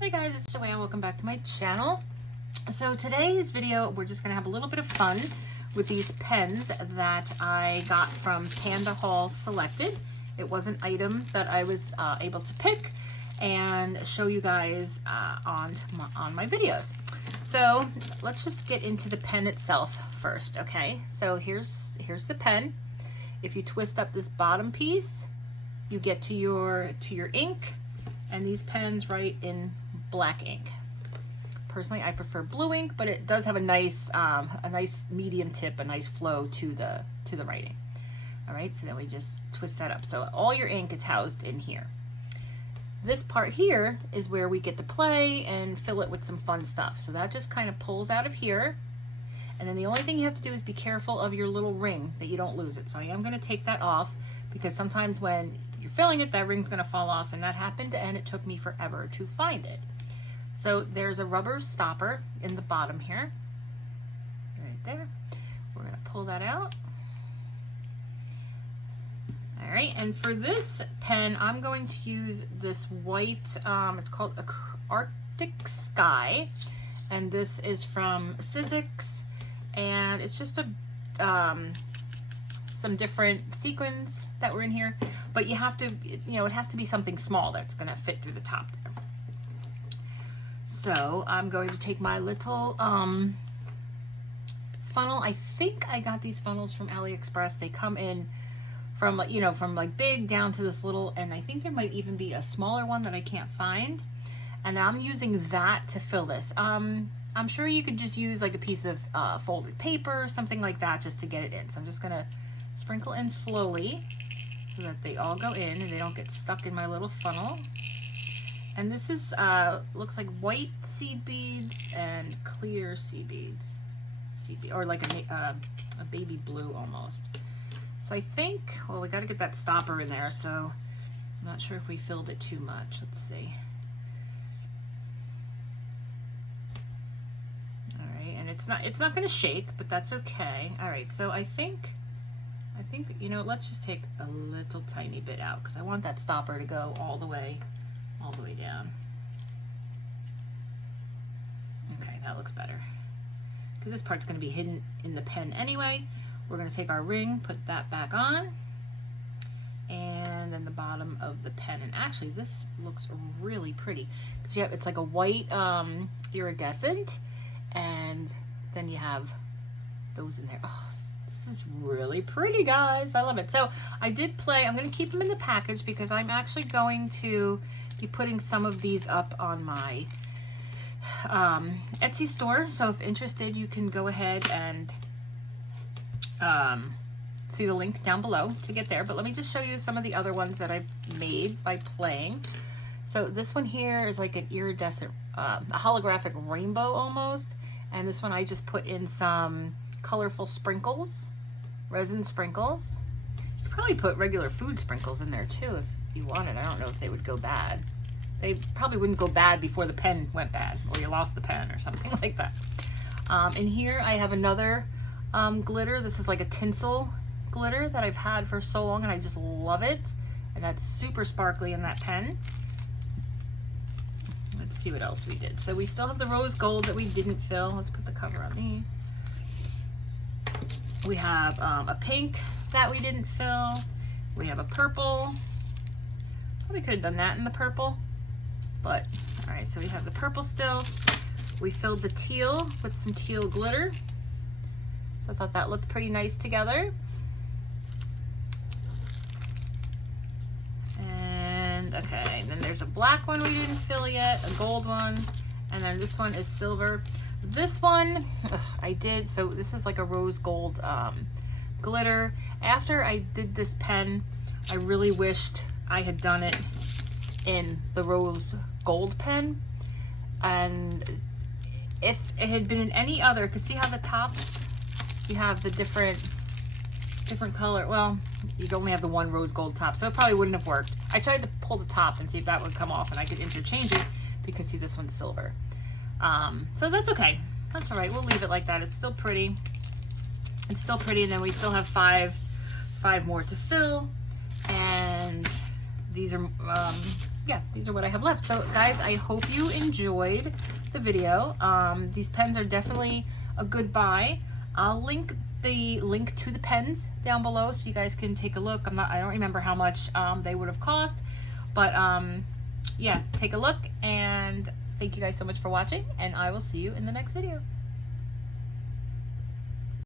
Hey guys, it's Joanne. Welcome back to my channel. So today's video, we're just going to have a little bit of fun with these pens that I got from PandaHall Selected. It was an item that I was able to pick and show you guys on my videos. So let's just get into the pen itself first, okay? So here's the pen. If you twist up this bottom piece, you get to your ink, and these pens write in black ink. Personally, I prefer blue ink, but it does have a nice medium tip, a nice flow to the writing. All right, so then we just twist that up. So all your ink is housed in here. This part here is where we get to play and fill it with some fun stuff. So that just kind of pulls out of here. And then the only thing you have to do is be careful of your little ring that you don't lose it. So I am going to take that off because sometimes when you're filling it, that ring's going to fall off, and that happened, and it took me forever to find it. So there's a rubber stopper in the bottom here, right there. We're going to pull that out. All right, and for this pen, I'm going to use this white, it's called Arctic Sky, and this is from Sizzix, and it's just some different sequins that were in here, but you have to, it has to be something small that's going to fit through the top there. So I'm going to take my little funnel. I think I got these funnels from AliExpress. They come in from, from like big down to this little, and I think there might even be a smaller one that I can't find. And I'm using that to fill this. I'm sure you could just use like a piece of folded paper, something like that, just to get it in. So I'm just gonna sprinkle in slowly so that they all go in and they don't get stuck in my little funnel. And this is, looks like white seed beads and clear seed beads. Or like a baby blue almost. So I think, well, we got to get that stopper in there, so I'm not sure if we filled it too much. Let's see. All right, and it's not going to shake, but that's okay. All right, so I think, let's just take a little tiny bit out because I want that stopper to go all the way down. Okay, that looks better. Because this part's going to be hidden in the pen anyway. We're going to take our ring, put that back on, and then the bottom of the pen. And actually, this looks really pretty because it's like a white iridescent, and then you have those in there. Oh, this is really pretty, guys. I love it. So I did play. I'm going to keep them in the package because I'm actually going to be putting some of these up on my Etsy store. So if interested, you can go ahead and see the link down below to get there. But let me just show you some of the other ones that I've made by playing. So this one here is like an iridescent, a holographic rainbow almost. And this one I just put in some colorful sprinkles, resin sprinkles. You could probably put regular food sprinkles in there too if you wanted. I don't know if they would go bad. They probably wouldn't go bad before the pen went bad or you lost the pen or something like that. In here I have another glitter. This is like a tinsel glitter that I've had for so long and I just love it. And that's super sparkly in that pen. Let's see what else we did. So we still have the rose gold that we didn't fill. Let's put the cover on these. We have a pink that we didn't fill. We have a purple. Probably could have done that in the purple, but all right, so we have the purple still. We filled the teal with some teal glitter. So I thought that looked pretty nice together. And okay, then there's a black one we didn't fill yet, a gold one, and then this one is silver. This one, I did, so this is like a rose gold glitter. After I did this pen, I really wished I had done it in the rose gold pen. And if it had been in any other, because see how the tops, you have the different color. Well, you only have the one rose gold top, so it probably wouldn't have worked. I tried to pull the top and see if that would come off and I could interchange it because see, this one's silver. So that's okay. That's all right. We'll leave it like that. It's still pretty. It's still pretty. And then we still have five more to fill. And these are yeah, these are what I have left. So guys, I hope you enjoyed the video. These pens are definitely a good buy. I'll link the link to the pens down below so you guys can take a look. I don't remember how much they would have cost, but yeah, take a look, and thank you guys so much for watching, and I will see you in the next video.